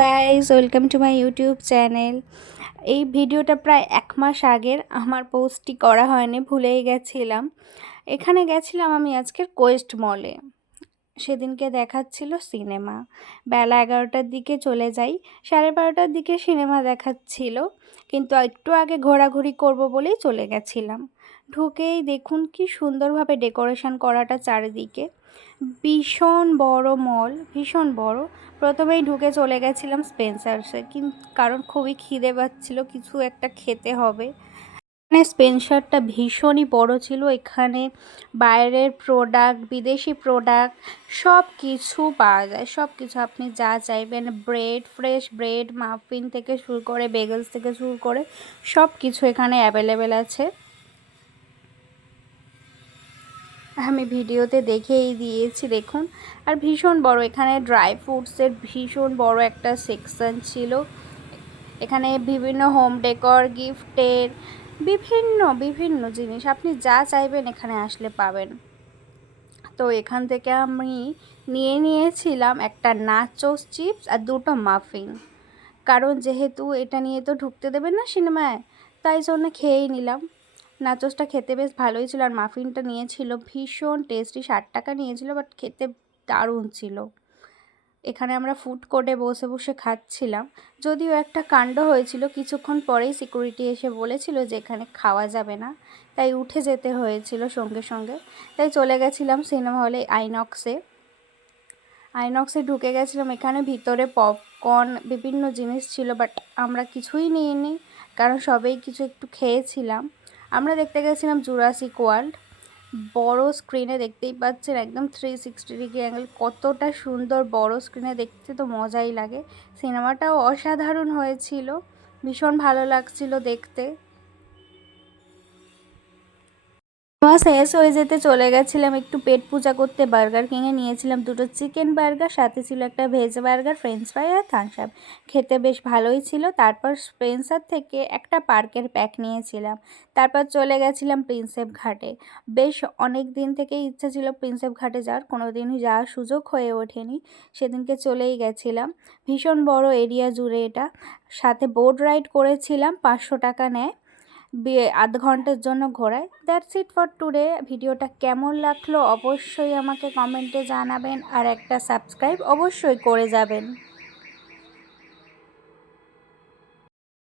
Guys, welcome to my YouTube channel. এই ভিডিওটা প্রায় 1 মাস আগের, আমার পোস্টটি করা হয়নি, ভুলেই গেছিলাম। এখানে গেছিলাম আমি আজকের কোয়েস্ট মলে। সেদিনকে দেখাচ্ছিল সিনেমা। বেলা 11টার দিকে চলে যাই, 12:30টার দিকে সিনেমা দেখাচ্ছিল, কিন্তু একটু আগে ঘোরাঘুরি করব বলেই চলে গেছিলাম। ঢুকেই দেখুন কি সুন্দরভাবে ডেকোরেশন করাটা চারিদিকে। ভীষণ বড় মল, ভীষণ বড়। প্রথমেই ঢুকে চলে গেছিলাম স্পেন্সার্সে, কারণ খুবই খিদে পাচ্ছিল, কিছু একটা খেতে হবে। এখানে স্পেন্সারটা ভীষণই বড় ছিল। এখানে বাইরের প্রোডাক্ট, বিদেশি প্রোডাক্ট সব কিছু পাওয়া যায়, সব কিছু আপনি যা চাইবেন। ব্রেড, ফ্রেশ ব্রেড, মাফিন থেকে শুরু করে বেগলস থেকে শুরু করে সব কিছু এখানে অ্যাভেলেবেল আছে। আমি ভিডিওতে দেখেই দিয়েছি, দেখুন। আর ভীষণ বড়, এখানে ড্রাই ফ্রুটসের ভীষণ বড় একটা সেকশন ছিল। এখানে বিভিন্ন হোম ডেকর, গিফটের বিভিন্ন বিভিন্ন জিনিস আপনি যা চাইবেন এখানে আসলে পাবেন। তো এখান থেকে আমি নিয়েছিলাম একটা নাচোস চিপস আর 2টো মাফিন, কারণ যেহেতু এটা নিয়ে তো ঢুকতে দেবেন না সিনেমায়, তাই জন্য খেয়েই নিলাম। নাচোসটা খেতে বেশ ভালোই ছিল, আর মাফিনটা নিয়েছিল ভীষণ টেস্টি, 60 টাকা নিয়েছিল, বাট খেতে দারুণ ছিল। এখানে আমরা ফুড কোর্টে বসে বসে খাচ্ছিলাম। যদিও একটা কাণ্ড হয়েছিল, কিছুক্ষণ পরেই সিকিউরিটি এসে বলেছিল যে এখানে খাওয়া যাবে না, তাই উঠে যেতে হয়েছিল সঙ্গে সঙ্গে। তাই চলে গেছিলাম সিনেমা হলে আইনক্সে ঢুকে গেছিলাম। এখানে ভিতরে পপকর্ন বিভিন্ন জিনিস ছিল, বাট আমরা কিছুই নিইনি, কারণ সবেই কিছু একটু খেয়েছিলাম। আমরা দেখতে গেছিলাম জুরাসিক ওয়ার্ল্ড। বড় স্ক্রিনে দেখতেই পাচ্ছেন, একদম 360 ডিগ্রি অ্যাঙ্গেল, কতটা সুন্দর। বড় স্ক্রিনে দেখতে তো মজাই লাগে। সিনেমাটাও অসাধারণ হয়েছিল, ভীষণ ভালো লাগছিল দেখতে। সিনেমা শেষ হয়ে যেতে চলে গেছিলাম একটু পেট পূজা করতে বার্গার কিংয়ে নিয়েছিলাম 2টো চিকেন বার্গার, সাথে ছিল একটা ভেজ বার্গার, ফ্রেঞ্চ ফ্রাই আর থামস আপ। খেতে বেশ ভালোই ছিল। তারপর স্পেন্সার থেকে একটা পার্কের প্যাক নিয়েছিলাম। তারপর চলে গেছিলাম প্রিন্সেপ ঘাটে। বেশ অনেক দিন থেকেই ইচ্ছা ছিল প্রিন্সেপ ঘাটে যাওয়ার, কোনো দিনই যাওয়ার সুযোগ হয়ে ওঠেনি। সেদিনকে চলেই গেছিলাম। ভীষণ বড় এরিয়া জুড়ে এটা। সাথে বোট রাইড করেছিলাম, 500 টাকা নেয় আধ ঘন্টার জন্য ঘোরায়। That's it for today. ভিডিওটা কেমন লাগলো অবশ্যই আমাকে কমেন্টে জানাবেন, আর একটা সাবস্ক্রাইব অবশ্যই করে যাবেন।